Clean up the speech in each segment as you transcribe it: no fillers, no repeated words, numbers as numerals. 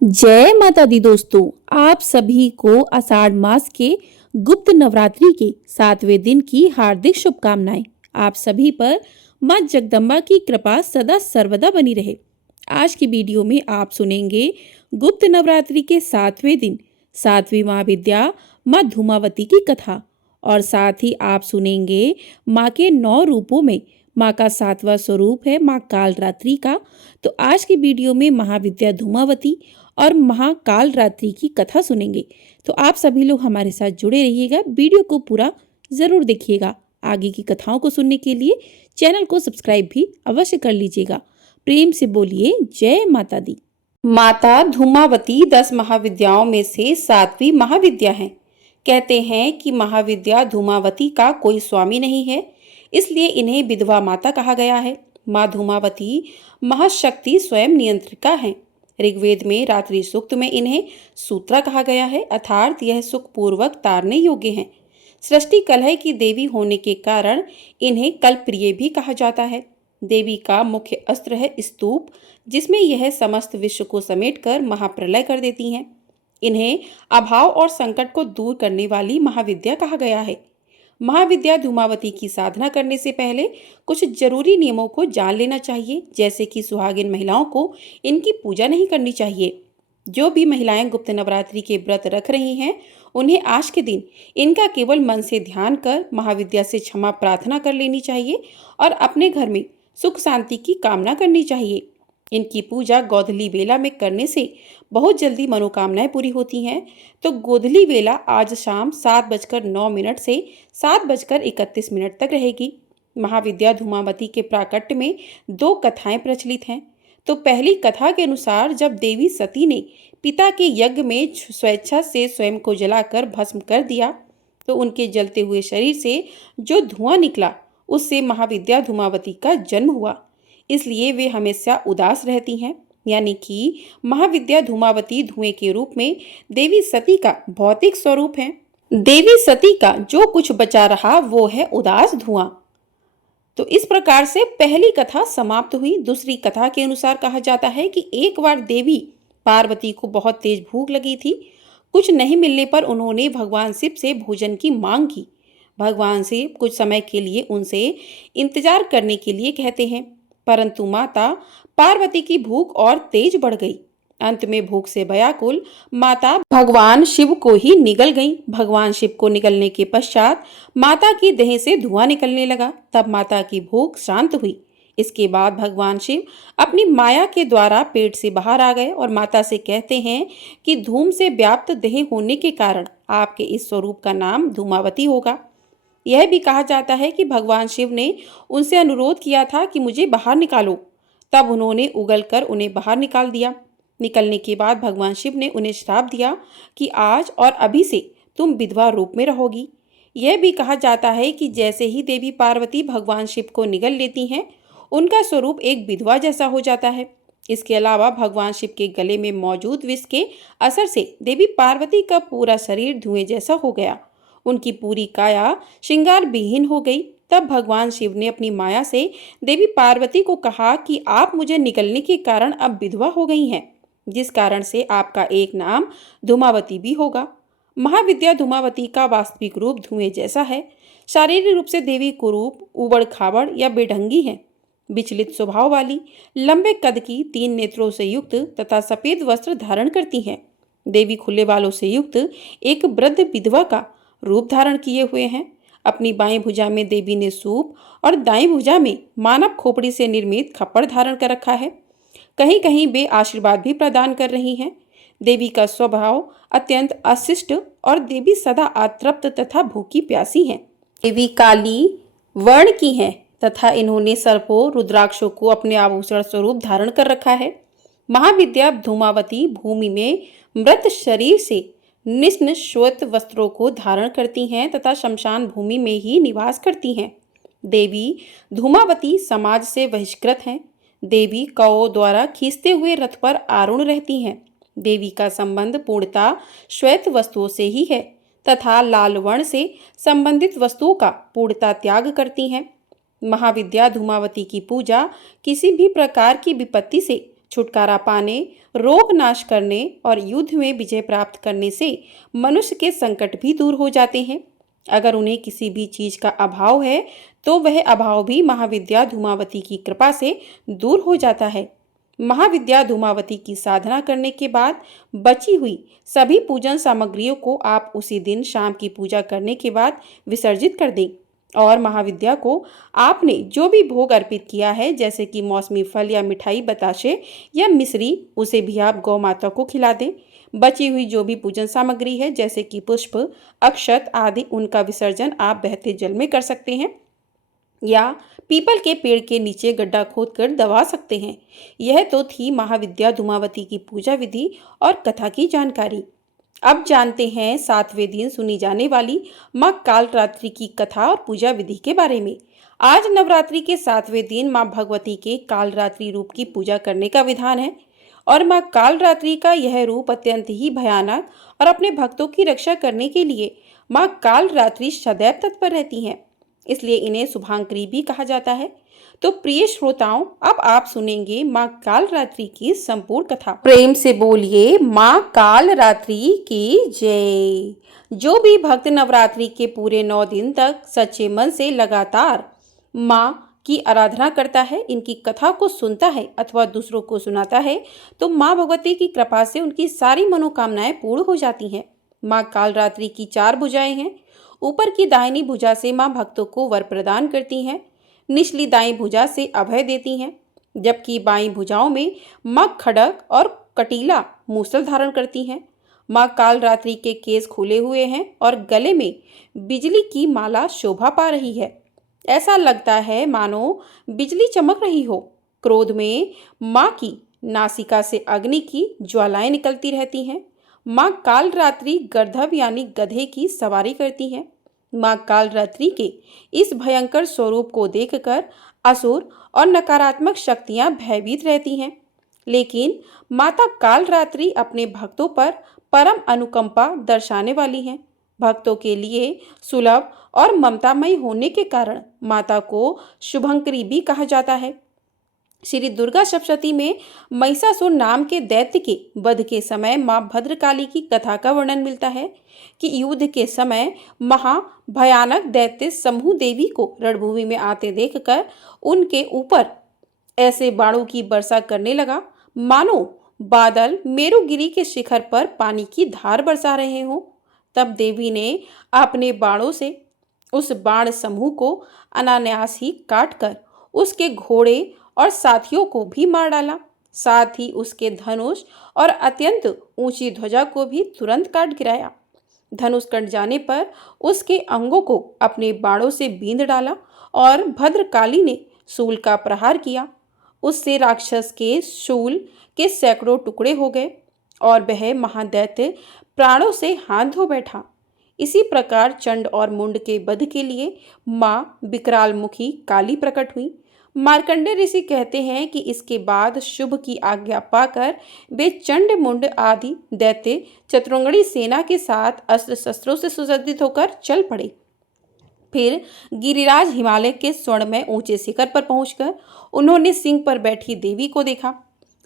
जय माता दी दोस्तों। आप सभी को आषाढ़ मास के गुप्त नवरात्रि के 7वें दिन की हार्दिक शुभकामनाएं। आप सभी पर मां जगदम्बा की कृपा सदा सर्वदा बनी रहे। आज की वीडियो में आप सुनेंगे गुप्त नवरात्रि के 7वें दिन 7वीं महाविद्या मां धूमावती की कथा और साथ ही आप सुनेंगे मां के 9 रूपों में मां का 7वां स्वरूप है मां कालरात्रि का। तो आज की वीडियो में महाविद्या धूमावती और महाकाल रात्रि की कथा सुनेंगे। तो आप सभी लोग हमारे साथ जुड़े रहिएगा, वीडियो को पूरा जरूर देखिएगा। आगे की कथाओं को सुनने के लिए चैनल को सब्सक्राइब भी अवश्य कर लीजिएगा। प्रेम से बोलिए जय माता दी। माता धूमावती 10 महाविद्याओं में से 7वीं महाविद्या है। कहते हैं कि महाविद्या धूमावती का कोई स्वामी नहीं है, इसलिए इन्हें विधवा माता कहा गया है। माँ धूमावती महाशक्ति स्वयं नियंत्रिका है। ऋग्वेद में रात्रि सूक्त में इन्हें सूत्रा कहा गया है, अर्थात यह सुख पूर्वक तारने योग्य हैं। सृष्टि कलह की देवी होने के कारण इन्हें कलप्रिय भी कहा जाता है। देवी का मुख्य अस्त्र है स्तूप, जिसमें यह समस्त विश्व को समेटकर महाप्रलय कर देती हैं। इन्हें अभाव और संकट को दूर करने वाली महाविद्या कहा गया है। महाविद्या धूमावती की साधना करने से पहले कुछ जरूरी नियमों को जान लेना चाहिए, जैसे कि सुहागिन महिलाओं को इनकी पूजा नहीं करनी चाहिए। जो भी महिलाएं गुप्त नवरात्रि के व्रत रख रही हैं, उन्हें आज के दिन इनका केवल मन से ध्यान कर महाविद्या से क्षमा प्रार्थना कर लेनी चाहिए और अपने घर में सुख शांति की कामना करनी चाहिए। इनकी पूजा गोधली बेला में करने से बहुत जल्दी मनोकामनाएं पूरी होती हैं। तो गोधली बेला आज शाम 7:09 से 7:31 तक रहेगी। महाविद्या धूमावती के प्राकट्य में 2 कथाएं प्रचलित हैं। तो पहली कथा के अनुसार जब देवी सती ने पिता के यज्ञ में स्वेच्छा से स्वयं को जलाकर भस्म कर दिया, तो उनके जलते हुए शरीर से जो धुआं निकला, उससे महाविद्या धूमावती का जन्म हुआ। इसलिए वे हमेशा उदास रहती हैं, यानी कि महाविद्या धूमावती धुएं के रूप में देवी सती का भौतिक स्वरूप है। देवी सती का जो कुछ बचा रहा वो है उदास धुआं। तो इस प्रकार से पहली कथा समाप्त हुई। दूसरी कथा के अनुसार कहा जाता है कि एक बार देवी पार्वती को बहुत तेज भूख लगी थी। कुछ नहीं मिलने पर उन्होंने भगवान शिव से भोजन की मांग की। भगवान शिव कुछ समय के लिए उनसे इंतजार करने के लिए कहते हैं, परंतु माता पार्वती की भूख और तेज बढ़ गई। अंत में भूख से व्याकुल माता भगवान शिव को ही निगल गईं। भगवान शिव को निगलने के पश्चात माता की देह से धुआं निकलने लगा। तब माता की भूख शांत हुई। इसके बाद भगवान शिव अपनी माया के द्वारा पेट से बाहर आ गए और माता से कहते हैं कि धूम से व्याप्त देह होने के कारण आपके इस स्वरूप का नाम धूमावती होगा। यह भी कहा जाता है कि भगवान शिव ने उनसे अनुरोध किया था कि मुझे बाहर निकालो। तब उन्होंने उगलकर उन्हें बाहर निकाल दिया। निकलने के बाद भगवान शिव ने उन्हें श्राप दिया कि आज और अभी से तुम विधवा रूप में रहोगी। यह भी कहा जाता है कि जैसे ही देवी पार्वती भगवान शिव को निगल लेती हैं, उनका स्वरूप एक विधवा जैसा हो जाता है। इसके अलावा भगवान शिव के गले में मौजूद विष के असर से देवी पार्वती का पूरा शरीर धुएं जैसा हो गया। उनकी पूरी काया श्रृंगार विहीन हो गई। तब भगवान शिव ने अपनी माया से देवी पार्वती को कहा कि आप मुझे निगलने के कारण अब विधवा हो गई हैं, जिस कारण से आपका एक नाम धूमावती भी होगा। महाविद्या धूमावती का वास्तविक रूप धुएं जैसा है। शारीरिक रूप से देवी कुरूप, उबड़ खाबड़ या बेढंगी है। विचलित स्वभाव वाली, लंबे कद की, 3 नेत्रों से युक्त तथा सफेद वस्त्र धारण करती हैं। देवी खुले बालों से युक्त एक वृद्ध विधवा का रूप धारण किए हुए हैं। अपनी बाईं भुजा में देवी ने सूप और दाईं भुजा में मानव खोपड़ी से निर्मित खप्पड़ धारण कर रखा है। कहीं कहीं वे आशीर्वाद भी प्रदान कर रही हैं। देवी का स्वभाव अत्यंत अशिष्ट और देवी सदा अतृप्त तथा भूखी प्यासी हैं। देवी काली वर्ण की हैं तथा इन्होंने सर्पों, रुद्राक्षों को अपने आभूषण स्वरूप धारण कर रखा है। महाविद्या धूमावती भूमि में मृत शरीर से निष्ण श्वेत वस्त्रों को धारण करती हैं तथा शमशान भूमि में ही निवास करती हैं। देवी धूमावती समाज से बहिष्कृत हैं। देवी कौओं द्वारा खींचते हुए रथ पर आरूढ़ रहती हैं। देवी का संबंध पूर्णतः श्वेत वस्तुओं से ही है तथा लाल वर्ण से संबंधित वस्तुओं का पूर्णतः त्याग करती हैं। महाविद्या धूमावती की पूजा किसी भी प्रकार की विपत्ति से छुटकारा पाने, रोग नाश करने और युद्ध में विजय प्राप्त करने से मनुष्य के संकट भी दूर हो जाते हैं। अगर उन्हें किसी भी चीज का अभाव है तो वह अभाव भी महाविद्या धूमावती की कृपा से दूर हो जाता है। महाविद्या धूमावती की साधना करने के बाद बची हुई सभी पूजन सामग्रियों को आप उसी दिन शाम की पूजा करने के बाद विसर्जित कर दें और महाविद्या को आपने जो भी भोग अर्पित किया है, जैसे कि मौसमी फल या मिठाई, बताशे या मिश्री, उसे भी आप गौ माता को खिला दें। बची हुई जो भी पूजन सामग्री है, जैसे कि पुष्प, अक्षत आदि, उनका विसर्जन आप बहते जल में कर सकते हैं या पीपल के पेड़ के नीचे गड्ढा खोदकर दबा सकते हैं। यह तो थी महाविद्या धूमावती की पूजा विधि और कथा की जानकारी। अब जानते हैं 7वें दिन सुनी जाने वाली माँ कालरात्रि की कथा और पूजा विधि के बारे में। आज नवरात्रि के 7वें दिन माँ भगवती के कालरात्रि रूप की पूजा करने का विधान है और माँ कालरात्रि का यह रूप अत्यंत ही भयानक और अपने भक्तों की रक्षा करने के लिए माँ कालरात्रि सदैव तत्पर रहती हैं, इसलिए इन्हें शुभांकरी भी कहा जाता है। तो प्रिय श्रोताओं, अब आप सुनेंगे माँ कालरात्रि की संपूर्ण कथा। प्रेम से बोलिए माँ कालरात्रि की जय। जो भी भक्त नवरात्रि के पूरे 9 दिन तक सच्चे मन से लगातार माँ की आराधना करता है, इनकी कथा को सुनता है अथवा दूसरों को सुनाता है, तो माँ भगवती की कृपा से उनकी सारी मनोकामनाएं पूर्ण हो जाती हैं। माँ कालरात्रि की 4 भुजाएं हैं। ऊपर की दाहिनी भुजा से माँ भक्तों को वर प्रदान करती हैं, निचली दाईं भुजा से अभय देती हैं, जबकि बाईं भुजाओं में माँ खड्ग और कटीला मूसल धारण करती हैं। माँ कालरात्रि के केस खुले हुए हैं और गले में बिजली की माला शोभा पा रही है। ऐसा लगता है मानो बिजली चमक रही हो। क्रोध में माँ की नासिका से अग्नि की ज्वालाएं निकलती रहती हैं। माँ कालरात्रि गर्दभ यानी गधे की सवारी करती हैं। माँ कालरात्रि के इस भयंकर स्वरूप को देखकर असुर और नकारात्मक शक्तियां भयभीत रहती हैं, लेकिन माता कालरात्रि अपने भक्तों पर परम अनुकंपा दर्शाने वाली हैं। भक्तों के लिए सुलभ और ममतामयी होने के कारण माता को शुभंकरी भी कहा जाता है। श्री दुर्गा सप्तशती में महिषासुर नाम के दैत्य के वध के समय मां भद्रकाली की कथा का वर्णन मिलता है कि युद्ध के समय महा भयानक दैत्य शंभु देवी को रणभूमि में आते देखकर उनके ऊपर ऐसे बाणों की वर्षा करने लगा मानो बादल मेरुगिरी के शिखर पर पानी की धार बरसा रहे हों। तब देवी ने अपने बाणों से उस बाण समूह को अनायास ही काटकर उसके घोड़े और साथियों को भी मार डाला। साथ ही उसके धनुष और अत्यंत ऊंची ध्वजा को भी तुरंत काट गिराया। धनुष कट जाने पर उसके अंगों को अपने बाणों से बींध डाला और भद्रकाली ने शूल का प्रहार किया। उससे राक्षस के शूल के सैकड़ों टुकड़े हो गए और वह महादैत्य प्राणों से हाथ धो बैठा। इसी प्रकार चंड और मुंड के वध के लिए माँ विकराल मुखी काली प्रकट हुई। मार्कंडेय ऋषि कहते हैं कि इसके बाद शुभ की आज्ञा पाकर वे चंड मुंड आदि दैत्य चतुरंगड़ी सेना के साथ अस्त्र शस्त्रों से सुसज्जित होकर चल पड़े। फिर गिरिराज हिमालय के स्वर्णमय ऊंचे शिखर पर पहुंचकर उन्होंने सिंह पर बैठी देवी को देखा।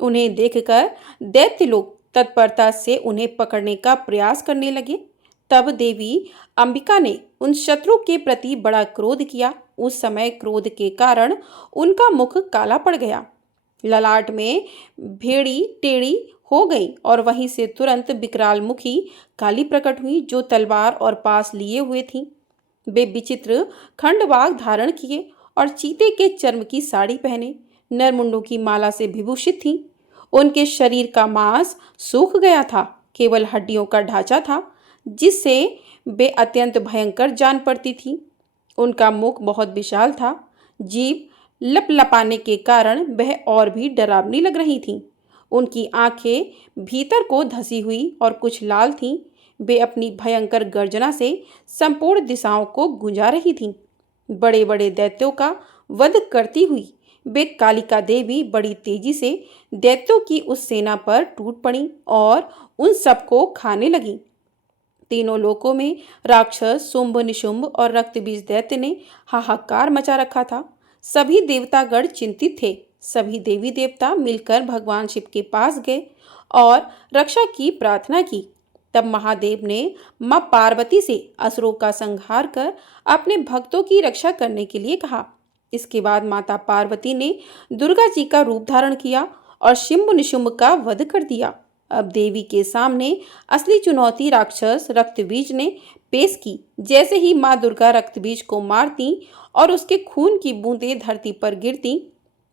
उन्हें देखकर दैत्य लोग तत्परता से उन्हें पकड़ने का प्रयास करने लगे। तब देवी अंबिका ने उन शत्रु के प्रति बड़ा क्रोध किया। उस समय क्रोध के कारण उनका मुख काला पड़ गया, ललाट में भेड़ी टेढ़ी हो गई और वहीं से तुरंत विकराल मुखी काली प्रकट हुई जो तलवार और पास लिए हुए थी। वे विचित्र खंडवाग धारण किए और चीते के चर्म की साड़ी पहने नरमुंडों की माला से विभूषित थी। उनके शरीर का मांस सूख गया था, केवल हड्डियों का ढांचा था जिससे वे अत्यंत भयंकर जान पड़ती थी। उनका मुख बहुत विशाल था, जीभ लपलपाने के कारण वह और भी डरावनी लग रही थीं। उनकी आंखें भीतर को धसी हुई और कुछ लाल थीं। वे अपनी भयंकर गर्जना से संपूर्ण दिशाओं को गुंजा रही थीं। बड़े बड़े दैत्यों का वध करती हुई वे कालिका देवी बड़ी तेजी से दैत्यों की उस सेना पर टूट पड़ी और उन सबको खाने लगी। तीनों लोकों में राक्षस शुंभ निशुंभ और रक्तबीज दैत्य ने हाहाकार मचा रखा था। सभी देवतागण चिंतित थे। सभी देवी देवता मिलकर भगवान शिव के पास गए और रक्षा की प्रार्थना की। तब महादेव ने मां पार्वती से असुरों का संहार कर अपने भक्तों की रक्षा करने के लिए कहा। इसके बाद माता पार्वती ने दुर्गा जी का रूप धारण किया और शिंब निशुंभ का वध कर दिया। अब देवी के सामने असली चुनौती राक्षस रक्तबीज ने पेश की। जैसे ही मां दुर्गा रक्तबीज को मारती और उसके खून की बूंदें धरती पर गिरती,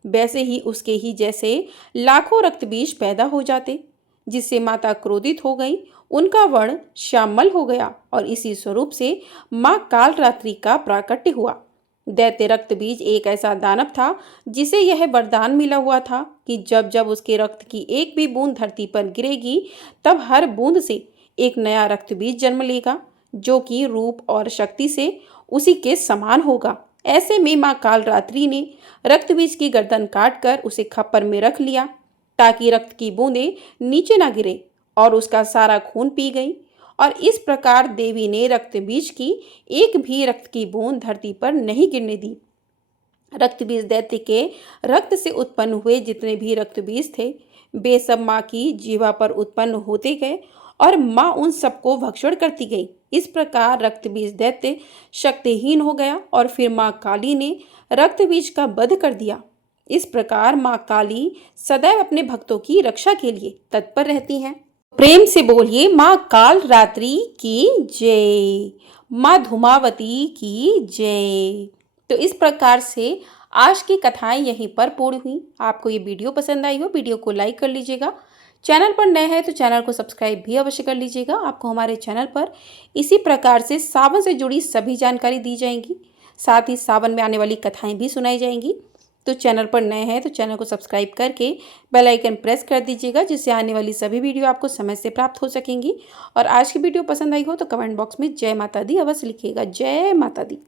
वैसे ही उसके ही जैसे लाखों रक्तबीज पैदा हो जाते, जिससे माता क्रोधित हो गई। उनका वर्ण श्यामल हो गया और इसी स्वरूप से मां कालरात्रि का प्राकट्य हुआ। दैत्य रक्तबीज एक ऐसा दानव था जिसे यह वरदान मिला हुआ था कि जब जब उसके रक्त की एक भी बूंद धरती पर गिरेगी, तब हर बूंद से एक नया रक्तबीज जन्म लेगा, जो कि रूप और शक्ति से उसी के समान होगा। ऐसे में मां कालरात्रि ने रक्तबीज की गर्दन काटकर उसे खप्पर में रख लिया, ताकि रक्त की बूंदें नीचे ना गिरे, और उसका सारा खून पी गई। और इस प्रकार देवी ने रक्तबीज की एक भी रक्त की बूंद धरती पर नहीं गिरने दी। रक्तबीज दैत्य के रक्त से उत्पन्न हुए जितने भी रक्तबीज थे, वे सब माँ की जीवा पर उत्पन्न होते गए और माँ उन सबको भक्षण करती गई। इस प्रकार रक्तबीज दैत्य शक्तिहीन हो गया और फिर माँ काली ने रक्तबीज का वध कर दिया। इस प्रकार माँ काली सदैव अपने भक्तों की रक्षा के लिए तत्पर रहती हैं। प्रेम से बोलिए माँ कालरात्रि की जय, माँ धूमावती की जय। तो इस प्रकार से आज की कथाएं यहीं पर पूर्ण हुई। आपको ये वीडियो पसंद आई हो, वीडियो को लाइक कर लीजिएगा। चैनल पर नए हैं तो चैनल को सब्सक्राइब भी अवश्य कर लीजिएगा। आपको हमारे चैनल पर इसी प्रकार से सावन से जुड़ी सभी जानकारी दी जाएंगी, साथ ही सावन में आने वाली कथाएं भी सुनाई जाएंगी। तो चैनल पर नए हैं तो चैनल को सब्सक्राइब करके बेल आइकन प्रेस कर दीजिएगा, जिससे आने वाली सभी वीडियो आपको समय से प्राप्त हो सकेंगी। और आज की वीडियो पसंद आई हो तो कमेंट बॉक्स में जय माता दी अवश्य लिखिएगा। जय माता दी।